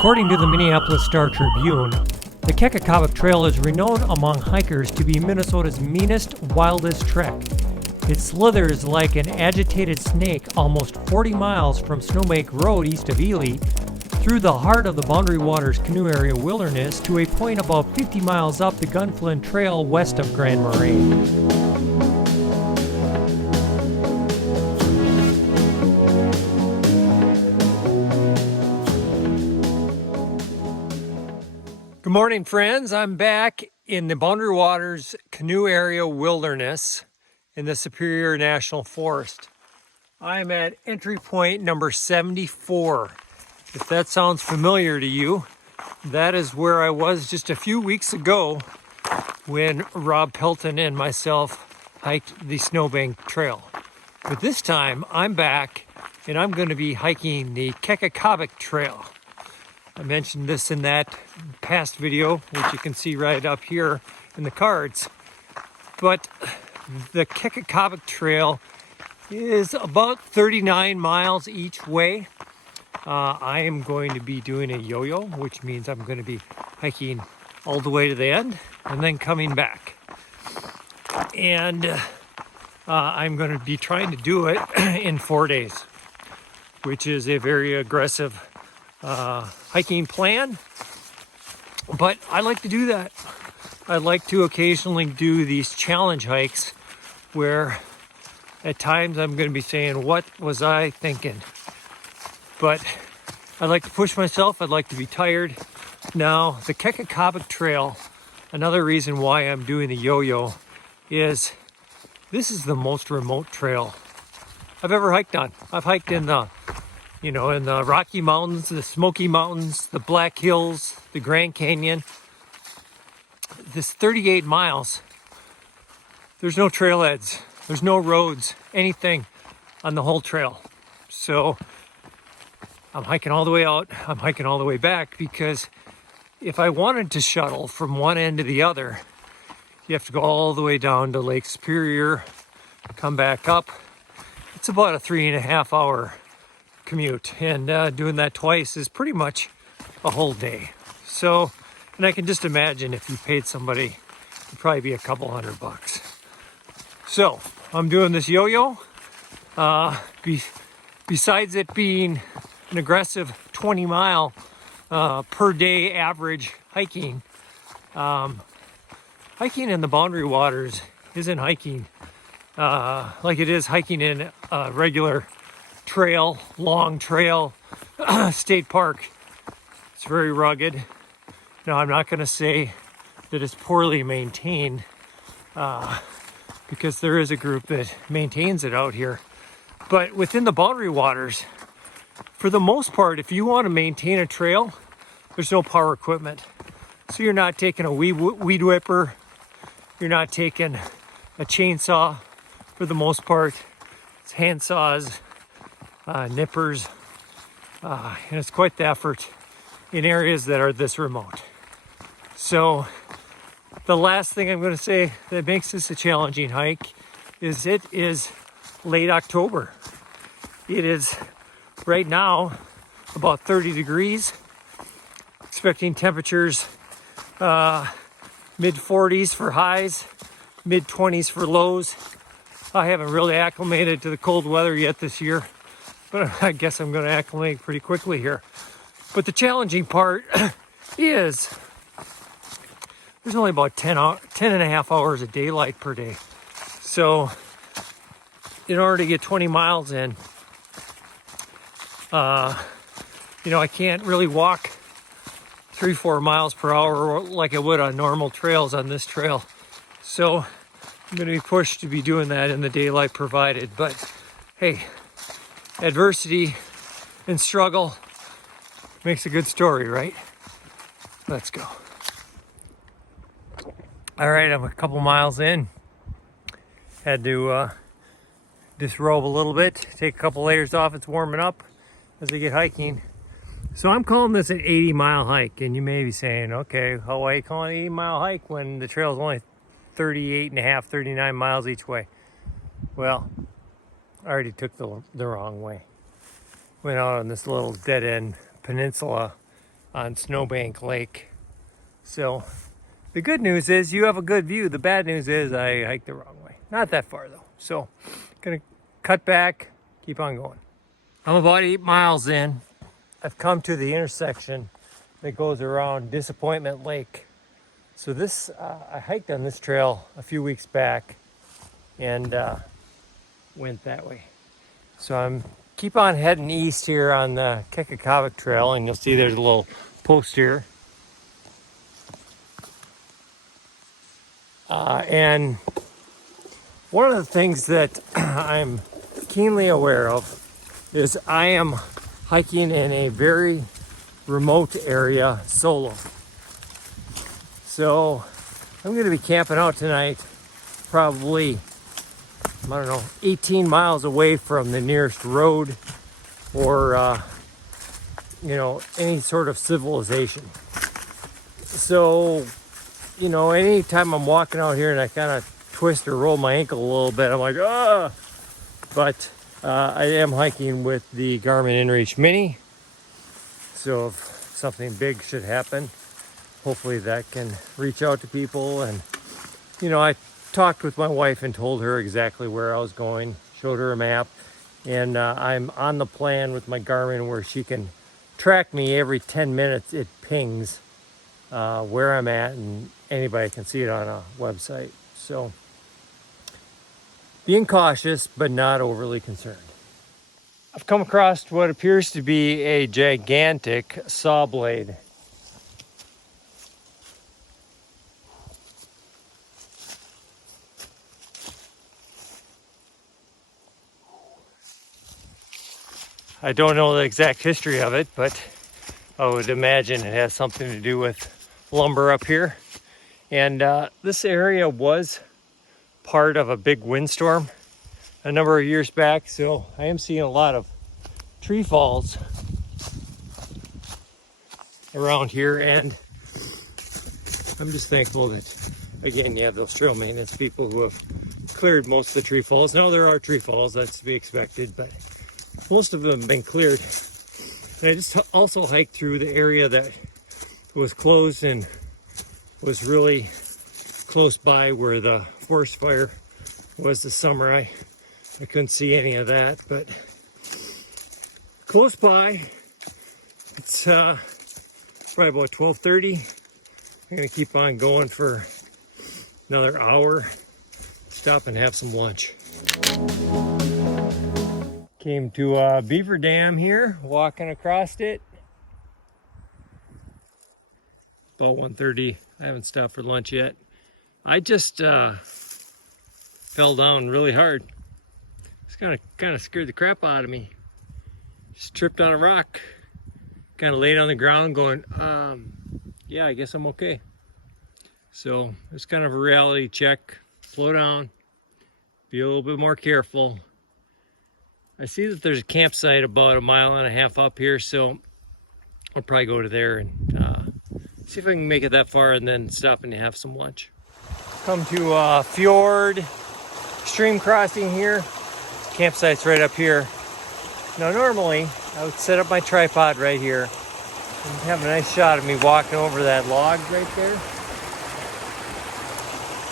According to the Minneapolis Star Tribune, the Kekekabic Trail is renowned among hikers to be Minnesota's meanest, wildest trek. It slithers like an agitated snake almost 40 miles from Snowbank Road east of Ely, through the heart of the Boundary Waters Canoe area wilderness to a point about 50 miles up the Gunflint Trail west of Grand Marais. Good morning, friends. I'm back in the Boundary Waters Canoe area wilderness in the Superior National Forest. I'm at entry point number 74. If that sounds familiar to you, that is where I was just a few weeks ago when Rob Pelton and myself hiked the Snowbank Trail. But this time I'm back and I'm going to be hiking the Kekekabic Trail. I mentioned this in that past video, which you can see right up here in the cards. But the Kekekabic Trail is about 39 miles each way. I am going to be doing a yo-yo, which means I'm going to be hiking all the way to the end and then coming back. And I'm going to be trying to do it in 4 days, which is a very aggressive hiking plan, but I like to do that. I like to occasionally do these challenge hikes where at times I'm going to be saying, what was I thinking? But I like to push myself. I'd like to be tired. Now, the Kekekabic Trail, another reason why I'm doing the yo-yo is this is the most remote trail I've ever hiked on. I've hiked in the in the Rocky Mountains, the Smoky Mountains, the Black Hills, the Grand Canyon. This 38 miles, there's no trailheads, there's no roads, anything on the whole trail. So I'm hiking all the way out, I'm hiking all the way back, because if I wanted to shuttle from one end to the other, you have to go all the way down to Lake Superior, come back up. It's about a 3.5 hour commute, and doing that twice is pretty much a whole day. So, and I can just imagine if you paid somebody, it'd probably be a couple $100. So I'm doing this yo-yo. Besides it being an aggressive 20 mile per day average hiking, hiking in the Boundary Waters isn't hiking like it is hiking in a regular trail, long trail, state park. It's very rugged. Now, I'm not going to say that it's poorly maintained because there is a group that maintains it out here. But within the Boundary Waters, for the most part, if you want to maintain a trail, there's no power equipment. So you're not taking a weed whipper, you're not taking a chainsaw. For the most part, it's hand saws, nippers, and it's quite the effort in areas that are this remote. So the last thing I'm going to say that makes this a challenging hike is it is late October. It is right now about 30 degrees, expecting temperatures mid 40s for highs, mid 20s for lows. I haven't really acclimated to the cold weather yet this year, but I guess I'm going to acclimate pretty quickly here. But the challenging part is there's only about 10 and a half hours of daylight per day. So in order to get 20 miles in, I can't really walk 3-4 miles per hour like I would on normal trails on this trail. So I'm going to be pushed to be doing that in the daylight provided. But hey, adversity and struggle Makes a good story, right? Let's go. All right, I'm a couple miles in. Had to disrobe a little bit, take a couple layers off. It's warming up as I get hiking. So I'm calling this an 80-mile hike, and you may be saying, okay, how are you calling it an 80-mile hike when the trail is only 38 and a half, 39 miles each way? Well, I already took the wrong way. Went out on this little dead-end peninsula on Snowbank Lake. So the good news is you have a good view. The bad news is I hiked the wrong way. Not that far though. So gonna cut back, keep on going. I'm about 8 miles in. I've come to the intersection that goes around Disappointment Lake. So this, I hiked on this trail a few weeks back and went that way. So I'm keep on heading east here on the Kekekabic Trail, and you'll see there's a little post here. And one of the things that I'm keenly aware of is I am hiking in a very remote area solo. So I'm going to be camping out tonight, probably, I don't know, 18 miles away from the nearest road or, you know, any sort of civilization. So, you know, anytime I'm walking out here and I kind of twist or roll my ankle a little bit, I'm like, ah! But I am hiking with the Garmin InReach Mini. So if something big should happen, hopefully that can reach out to people. And, you know, I talked with my wife and told her exactly where I was going, showed her a map. And I'm on the plan with my Garmin where she can track me every 10 minutes. It pings where I'm at, and anybody can see it on a website. So being cautious, but not overly concerned. I've come across what appears to be a gigantic saw blade. I don't know the exact history of it, but I would imagine it has something to do with lumber up here. And this area was part of a big windstorm a number of years back, so I am seeing a lot of tree falls around here, and I'm just thankful that, again, you have those trail maintenance people who have cleared most of the tree falls. Now there are tree falls, that's to be expected, but most of them have been cleared. And I just also hiked through the area that was closed and was really close by where the forest fire was this summer. I couldn't see any of that, but close by. It's probably about 12:30. I'm gonna keep on going for another hour. Stop and have some lunch. Came to a beaver dam here, walking across it. About 1:30. I haven't stopped for lunch yet. I just fell down really hard. It's kind of scared the crap out of me. Just tripped on a rock. Kind of laid on the ground going, yeah, I guess I'm okay. So it's kind of a reality check. Slow down. Be a little bit more careful. I see that there's a campsite about 1.5 miles up here, so I'll probably go to there and see if I can make it that far and then stop and have some lunch. Come to a fjord stream crossing here. Campsite's right up here. Now normally I would set up my tripod right here and have a nice shot of me walking over that log right there.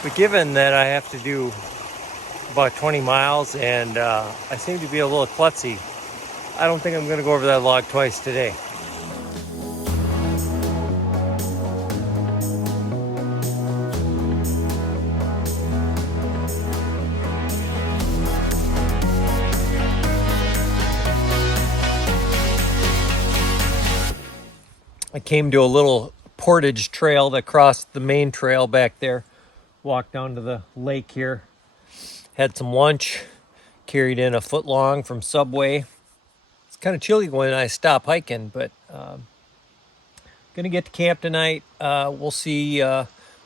But given that I have to do about 20 miles and I seem to be a little klutzy, I don't think I'm going to go over that log twice today. I came to a little portage trail that crossed the main trail back there. Walked down to the lake here. Had some lunch. Carried in a foot long from Subway. It's kind of chilly when I stop hiking, but Gonna get to camp tonight. We'll see.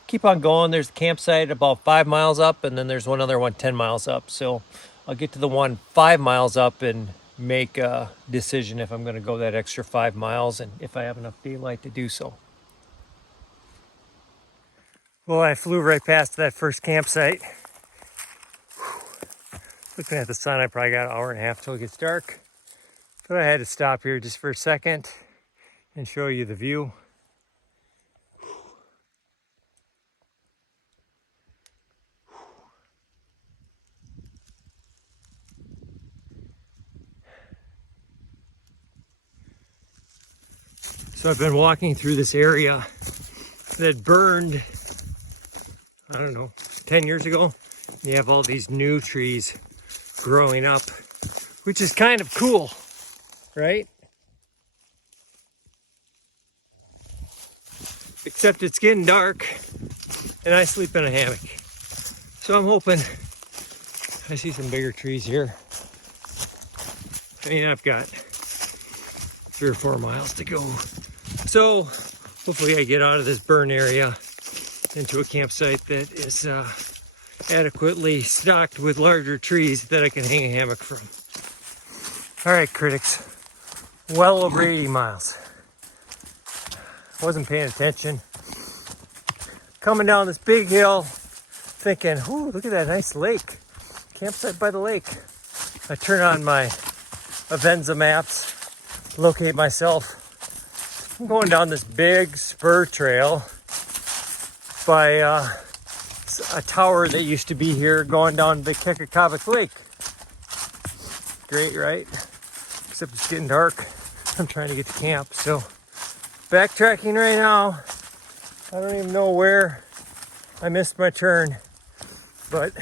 Keep on going. There's a campsite about 5 miles up, and then there's one other one 10 miles up. So I'll get to the one 5 miles up and make a decision if I'm going to go that extra 5 miles and if I have enough daylight to do so. Well, I flew right past that first campsite. Looking at the sun, I probably got an hour and a half till it gets dark. But I had to stop here just for a second and show you the view. So I've been walking through this area that burned, I don't know, 10 years ago. You have all these new trees growing up, which is kind of cool, right? Except it's getting dark and I sleep in a hammock. So I'm hoping I see some bigger trees here. I mean, I've got 3 or 4 miles to go. So hopefully I get out of this burn area into a campsite that is adequately stocked with larger trees that I can hang a hammock from. All right, critics, well over 80 miles. Wasn't paying attention. Coming down this big hill, thinking, ooh, look at that nice lake. Campsite by the lake. I turn on my Avenza maps, locate myself. I'm going down this big spur trail by a tower that used to be here going down the Kekekabic Lake. Great, right? Except it's getting dark. I'm trying to get to camp, so backtracking right now. I don't even know where I missed my turn, but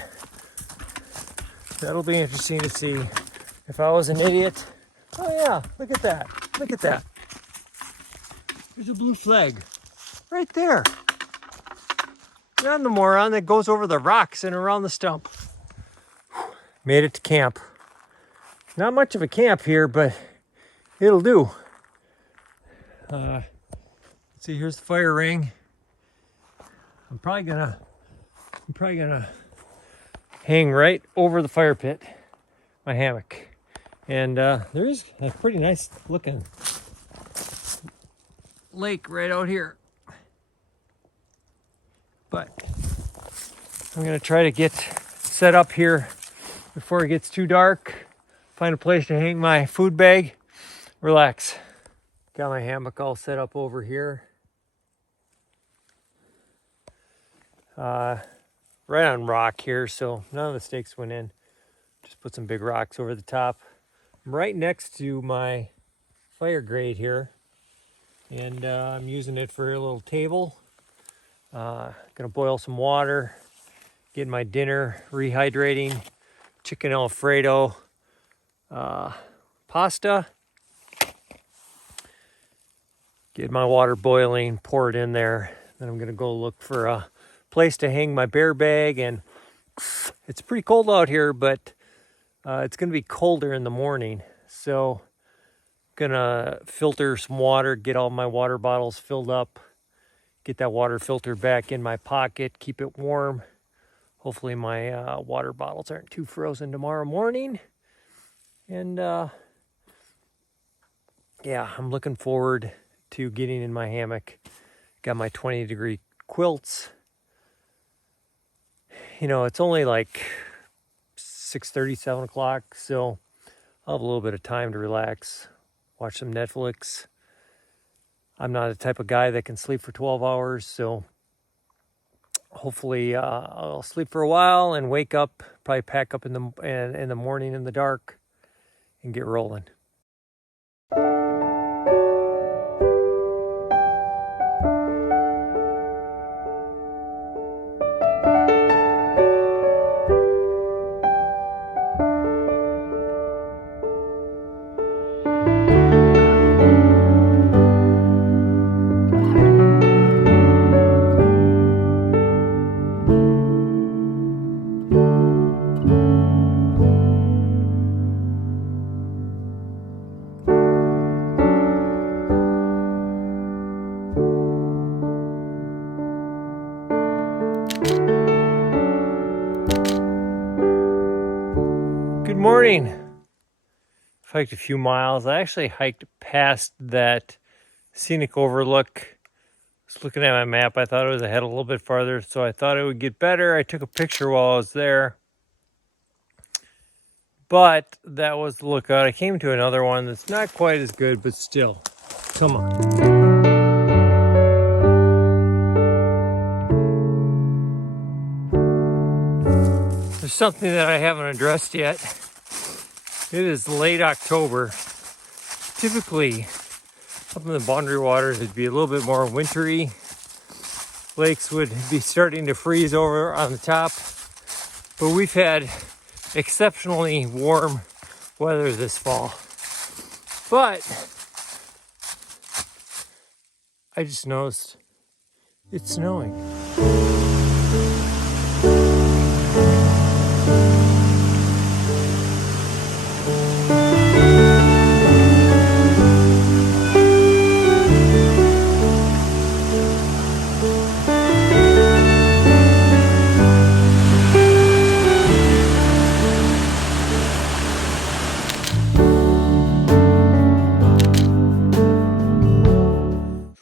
that'll be interesting to see. If I was an idiot, oh yeah, look at that, look at that. There's a blue flag right there. I'm the moron that goes over the rocks and around the stump. Made it to camp. Not much of a camp here, but it'll do. Let's see, here's the fire ring. I'm probably gonna hang right over the fire pit, my hammock. And there is a pretty nice looking lake right out here. But I'm gonna try to get set up here before it gets too dark. Find a place to hang my food bag, relax. Got my hammock all set up over here. Right on rock here, so none of the stakes went in. Just put some big rocks over the top. I'm right next to my fire grate here, and I'm using it for a little table. Gonna boil some water, get my dinner, rehydrating, chicken Alfredo, pasta. Get my water boiling, pour it in there. Then I'm gonna go look for a place to hang my bear bag. And it's pretty cold out here, but it's gonna be colder in the morning. So gonna filter some water, get all my water bottles filled up, get that water filter back in my pocket, keep it warm. Hopefully my water bottles aren't too frozen tomorrow morning. And yeah, I'm looking forward to getting in my hammock. Got my 20-degree quilts. You know, it's only like 6:30, 7 o'clock, so I'll have a little bit of time to relax, watch some Netflix. I'm not the type of guy that can sleep for 12 hours, so hopefully I'll sleep for a while and wake up, probably pack up in the morning in the dark and get rolling. morning. I've hiked a few miles. I actually hiked past that scenic overlook. I was looking at my map. I thought it was ahead a little bit farther, so I thought it would get better. I took a picture while I was there. But that was the lookout. I came to another one that's not quite as good, but still. Come on. There's something that I haven't addressed yet. It is late October. Typically, up in the Boundary Waters, it'd be a little bit more wintry. Lakes would be starting to freeze over on the top. But we've had exceptionally warm weather this fall. But I just noticed it's snowing.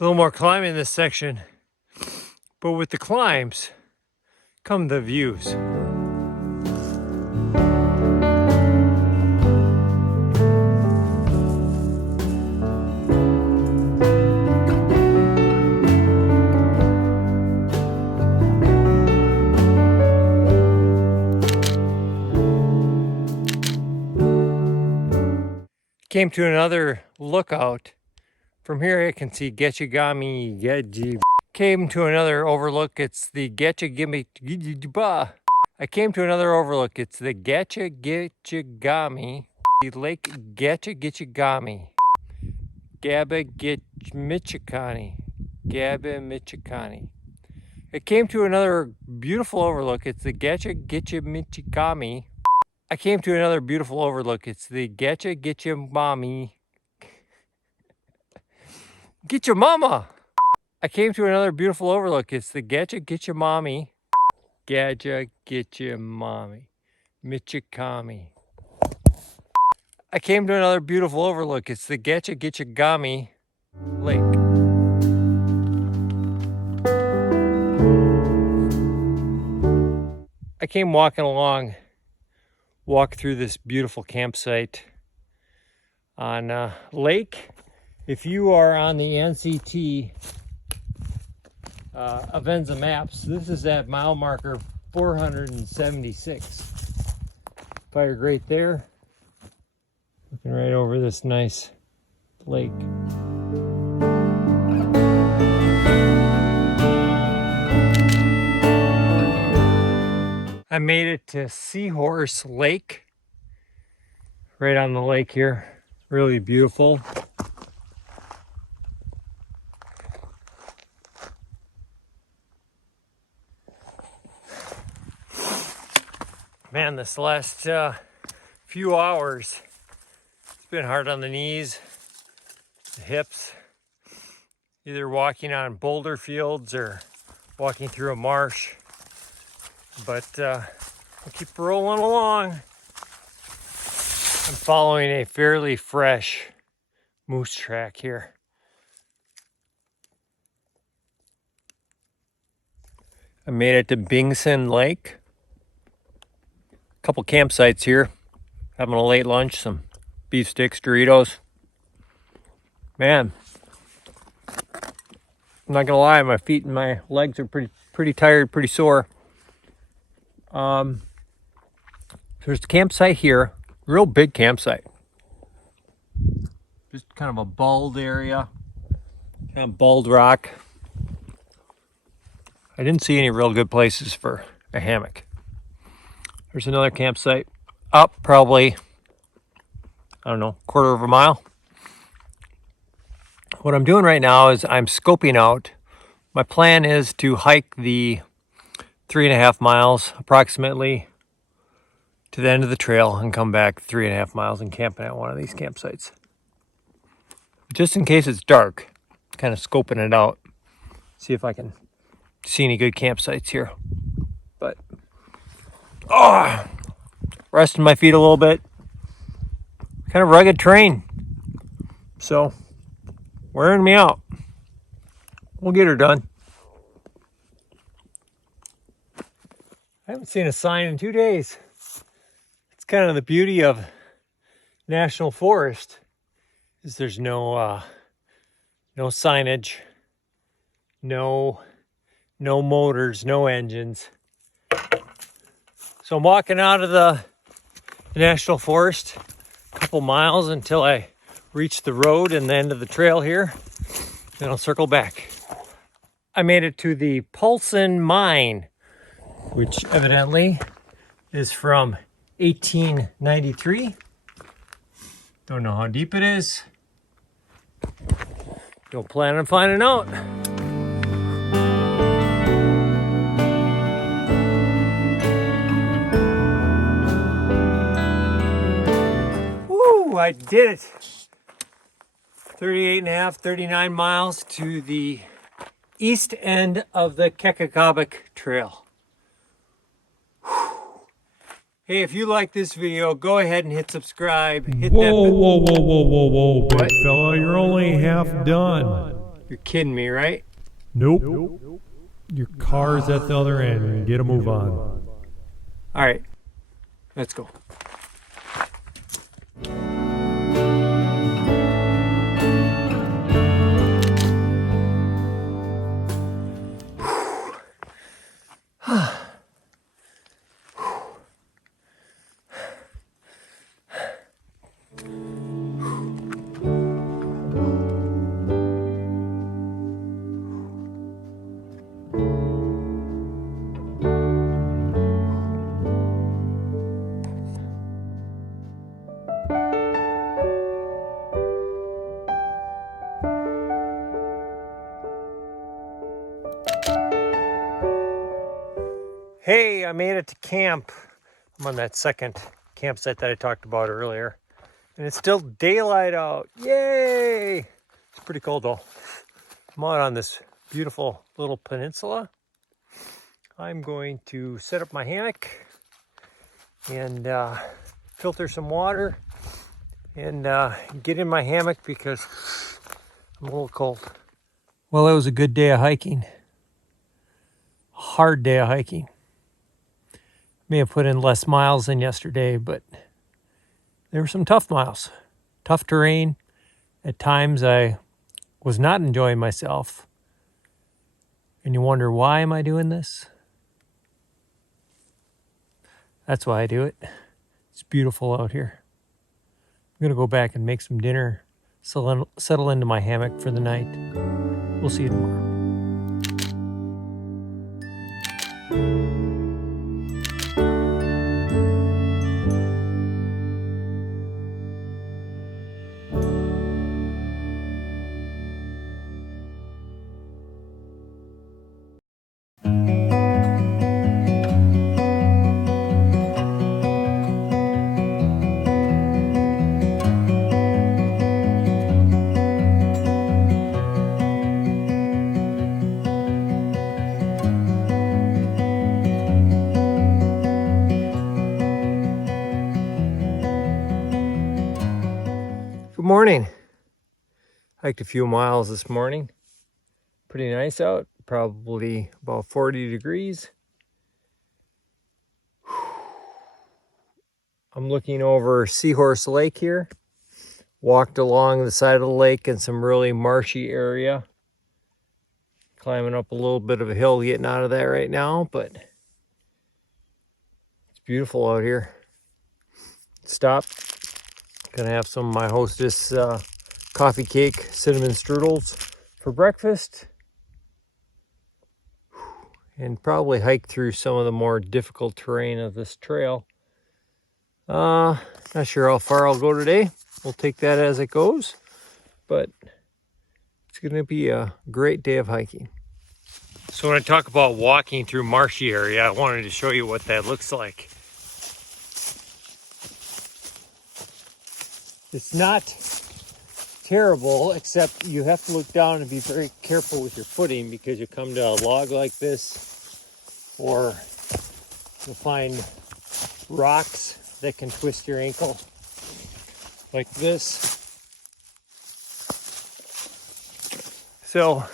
A little more climbing in this section, but with the climbs come the views. Came to another lookout. From here I can see Kekekabic. Came to another overlook. It's the Kekekabic. I came to another overlook. It's the Kekekabic Lake Kekekabic. Gabamichikani. I came to another beautiful overlook. It's the Kekekabic. I came to another beautiful overlook. It's the Kekekabic. Get your mama! I came to another beautiful overlook. It's the Kekekabic. Michikami. I came to another beautiful overlook. It's the Kekekabic Lake. I came walking along, walked through this beautiful campsite on lake. If you are on the NCT Avenza maps, this is at mile marker 476. Fired right there, looking right over this nice lake. I made it to Seahorse Lake, right on the lake here. Really beautiful. Man, this last few hours, it's been hard on the knees, the hips, either walking on boulder fields or walking through a marsh. But we'll keep rolling along. I'm following a fairly fresh moose track here. I made it to Bingson Lake. Couple campsites here, having a late lunch, some beef sticks, Doritos. Man, I'm not gonna lie, my feet and my legs are pretty tired, pretty sore. There's a campsite here, real big campsite. Just kind of a bald area, kind of bald rock. I didn't see any real good places for a hammock. There's another campsite up probably, I don't know, quarter of a mile. What I'm doing right now is I'm scoping out. My plan is to hike the 3.5 miles approximately to the end of the trail and come back 3.5 miles and camp at one of these campsites. Just in case it's dark, kind of scoping it out. See if I can see any good campsites here. But resting my feet a little bit, kind of rugged terrain. So, wearing me out. We'll get her done. I haven't seen a sign in 2 days. It's kind of the beauty of national forest, is there's no signage, no motors, no engines. So I'm walking out of the national forest a couple miles until I reach the road and the end of the trail here. Then I'll circle back. I made it to the Paulson Mine, which evidently is from 1893. Don't know how deep it is. Don't plan on finding out. Woo, I did it. 39 miles to the east end of the Kekekabic Trail. Hey, if you like this video, go ahead and hit subscribe. Hit that. Whoa, big fella, you're only half done. You're kidding me, right? Nope. Your car's at the other end. Get a move on. All right, let's go. Hey, I made it to camp. I'm on that second campsite that I talked about earlier. And it's still daylight out. Yay! It's pretty cold though. I'm out on this beautiful little peninsula. I'm going to set up my hammock and filter some water and get in my hammock because I'm a little cold. Well, it was a good day of hiking. A hard day of hiking. May have put in less miles than yesterday, but there were some tough miles. Tough terrain. At times I was not enjoying myself. And you wonder, why am I doing this? That's why I do it. It's beautiful out here. I'm going to go back and make some dinner, settle into my hammock for the night. We'll see you tomorrow. Good morning. Hiked a few miles this morning. Pretty nice out, probably about 40 degrees. I'm looking over Seahorse Lake here. Walked along the side of the lake in some really marshy area. Climbing up a little bit of a hill getting out of that right now, but it's beautiful out here. Stopped. Gonna have some of my hostess coffee cake cinnamon strudels for breakfast. And probably hike through some of the more difficult terrain of this trail. Not sure how far I'll go today. We'll take that as it goes. But it's gonna be a great day of hiking. So when I talk about walking through marshy area, I wanted to show you what that looks like. It's not terrible, except you have to look down and be very careful with your footing because you come to a log like this, or you'll find rocks that can twist your ankle. like this. So,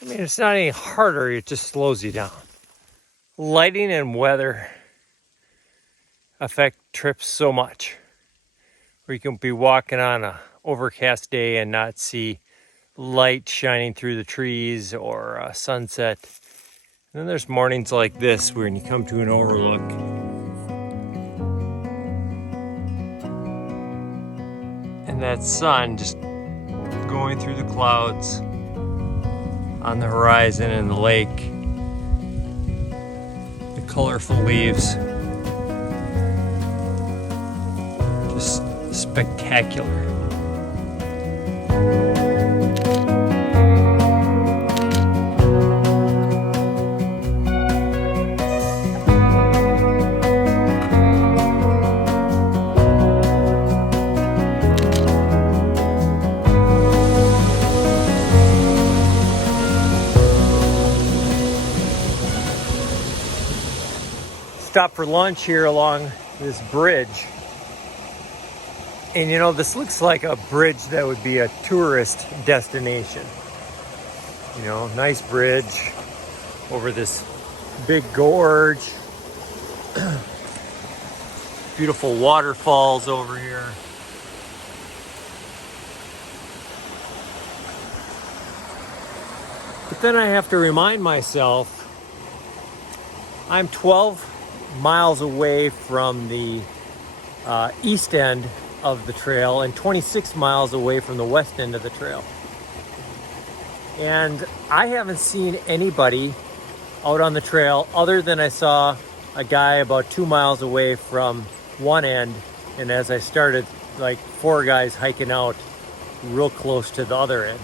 I mean, it's not any harder, it just slows you down. Lighting and weather affect trips so much. Where you can be walking on a overcast day and not see light shining through the trees or a sunset. And then there's mornings like this when you come to an overlook. And that sun just going through the clouds on the horizon and the lake. The colorful leaves. Just spectacular. Stop for lunch here along this bridge. And you know, this looks like a bridge that would be a tourist destination. You know, nice bridge over this big gorge. Beautiful waterfalls over here. But then I have to remind myself, I'm 12 miles away from the east end of the trail and 26 miles away from the west end of the trail. And I haven't seen anybody out on the trail other than I saw a guy about 2 miles away from one end, and as I started, like 4 guys hiking out real close to the other end.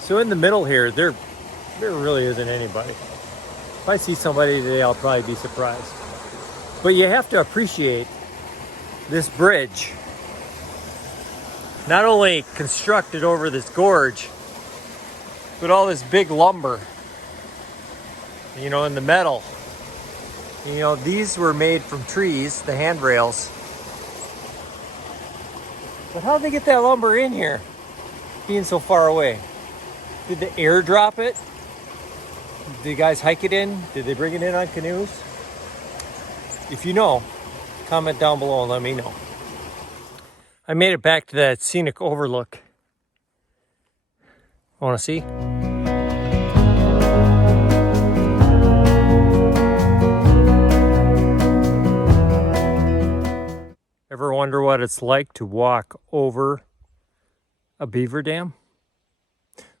So in the middle here, there really isn't anybody. If I see somebody today, I'll probably be surprised. But you have to appreciate this bridge. Not only constructed over this gorge, but all this big lumber, you know, and the metal. You know, these were made from trees, the handrails. But how'd they get that lumber in here, being so far away? Did the air drop it? Did you guys hike it in? Did they bring it in on canoes? If you know, comment down below and let me know. I made it back to that scenic overlook. Want to see? Ever wonder what it's like to walk over a beaver dam?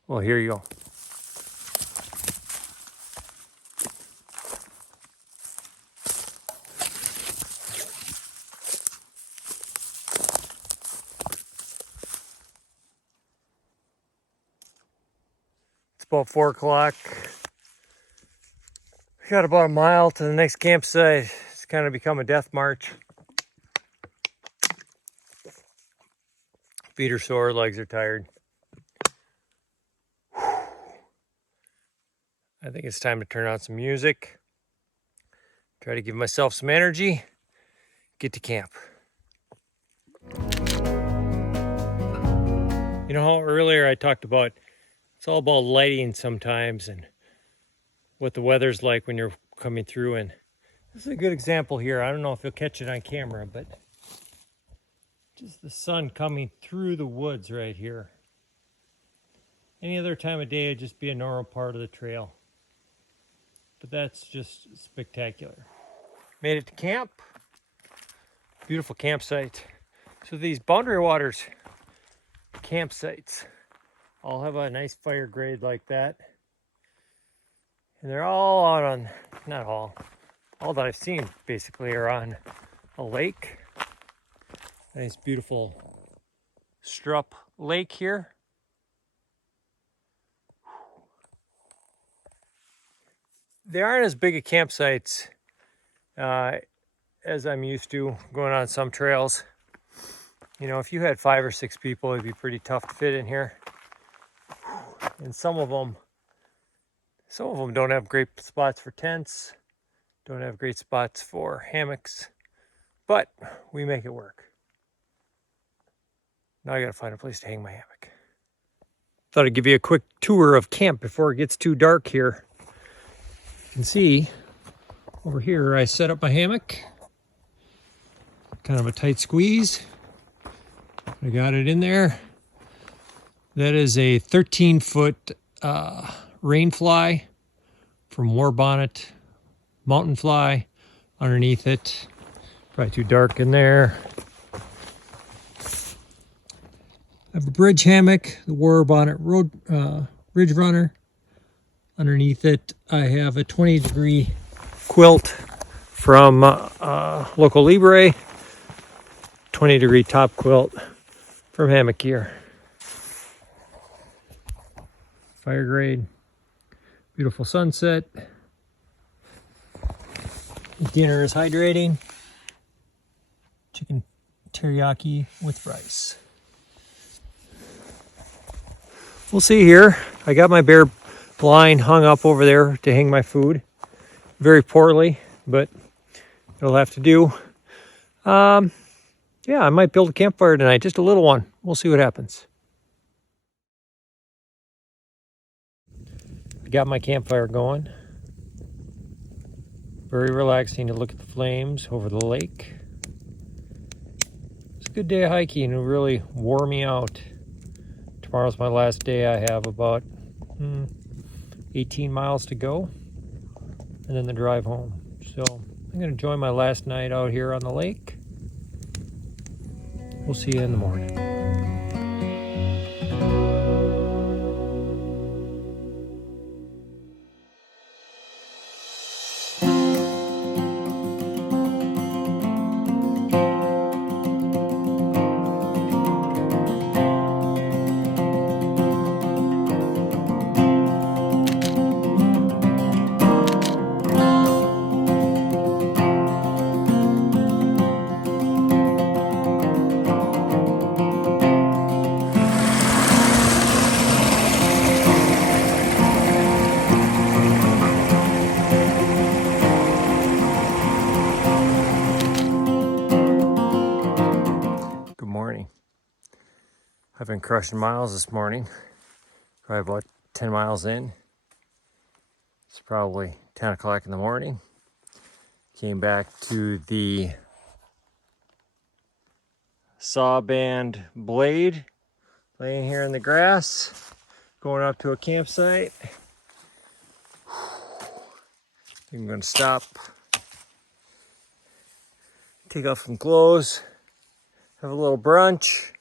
Well, here you go. About 4 o'clock. We got about a mile to the next campsite. It's kind of become a death march. Feet are sore, legs are tired. I think it's time to turn on some music. Try to give myself some energy. Get to camp. You know how earlier I talked about it's all about lighting sometimes and what the weather's like when you're coming through, and this is a good example here. I don't know if you'll catch it on camera, but just the sun coming through the woods right here. Any other time of day it'd just be a normal part of the trail, but that's just spectacular. Made it to camp. Beautiful campsite. So these Boundary Waters campsites all have a nice fire grade like that. And they're all out on, not all that I've seen basically are on a lake. Nice beautiful Strupp Lake here. They aren't as big a campsites as I'm used to going on some trails. You know, if you had 5 or 6 people, it'd be pretty tough to fit in here. And some of them don't have great spots for tents, don't have great spots for hammocks, but we make it work. Now I gotta find a place to hang my hammock. Thought I'd give you a quick tour of camp before it gets too dark here. You can see over here I set up my hammock. Kind of a tight squeeze. I got it in there. That is a 13-foot rainfly from Warbonnet mountain fly underneath it. Probably too dark in there. I have a bridge hammock, the Warbonnet Road Ridge Runner. Underneath it, I have a 20-degree quilt from Local Libre. 20-degree top quilt from Hammock Gear. Fire grade. Beautiful sunset. Dinner is hydrating. Chicken teriyaki with rice. We'll see here. I got my bear blind hung up over there to hang my food. Very poorly, but it'll have to do. Yeah, I might build a campfire tonight, just a little one. We'll see what happens. I got my campfire going. Very relaxing to look at the flames over the lake. It's a good day of hiking. It really wore me out. Tomorrow's my last day. I have about 18 miles to go, and then the drive home. So I'm going to enjoy my last night out here on the lake. We'll see you in the morning. I've been crushing miles this morning, probably about 10 miles in. It's probably 10 o'clock in the morning. Came back to the sawband blade, laying here in the grass, going up to a campsite. I'm gonna stop, take off some clothes, have a little brunch,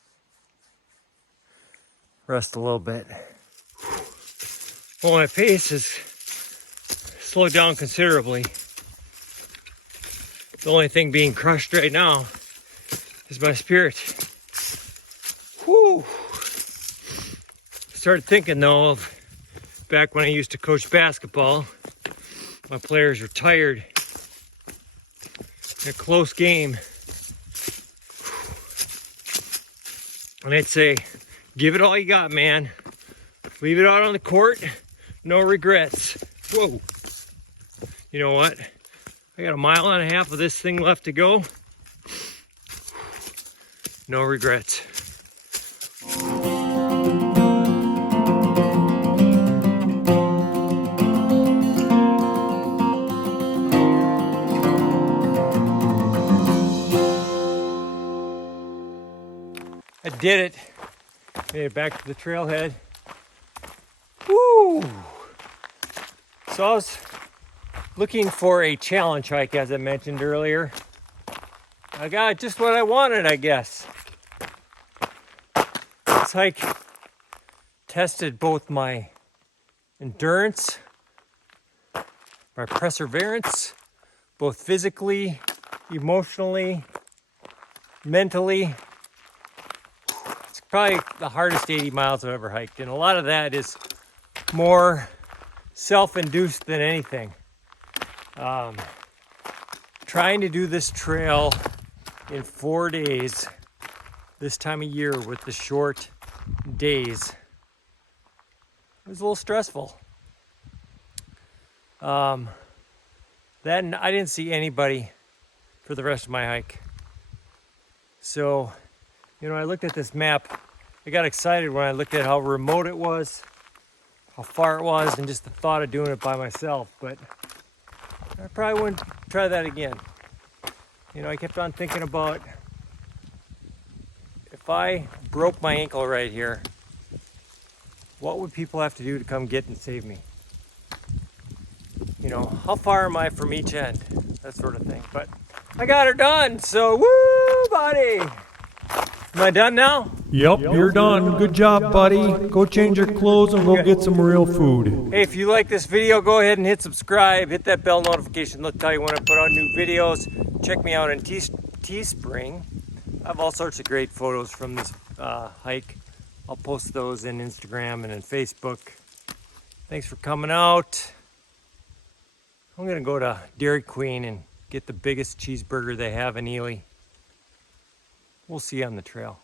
rest a little bit. Well, my pace has slowed down considerably. The only thing being crushed right now is my spirit. Whew. Started thinking though of back when I used to coach basketball. My players were tired. In a close game. And I'd say, give it all you got, man. Leave it out on the court. No regrets. Whoa. You know what? I got a mile and a half of this thing left to go. No regrets. I did it. Made it back to the trailhead. Woo! So I was looking for a challenge hike, as I mentioned earlier. I got just what I wanted, I guess. This hike tested both my endurance, my perseverance, both physically, emotionally, mentally. It's probably the hardest 80 miles I've ever hiked, and a lot of that is more self-induced than anything. Trying to do this trail in 4 days this time of year with the short days, it was a little stressful. Then I didn't see anybody for the rest of my hike. So You know, I looked at this map. I got excited when I looked at how remote it was, how far it was, and just the thought of doing it by myself. But I probably wouldn't try that again. You know, I kept on thinking about if I broke my ankle right here, what would people have to do to come get and save me? You know, how far am I from each end? That sort of thing. But I got her done, so woo, buddy! Am I done now? Yep, you're done. Good job, buddy. Go change your clothes and go get some real food. Hey, if you like this video, go ahead and hit subscribe. Hit that bell notification. They'll tell you when I put out new videos. Check me out on Teespring. I have all sorts of great photos from this hike. I'll post those in Instagram and in Facebook. Thanks for coming out. I'm going to go to Dairy Queen and get the biggest cheeseburger they have in Ely. We'll see you on the trail.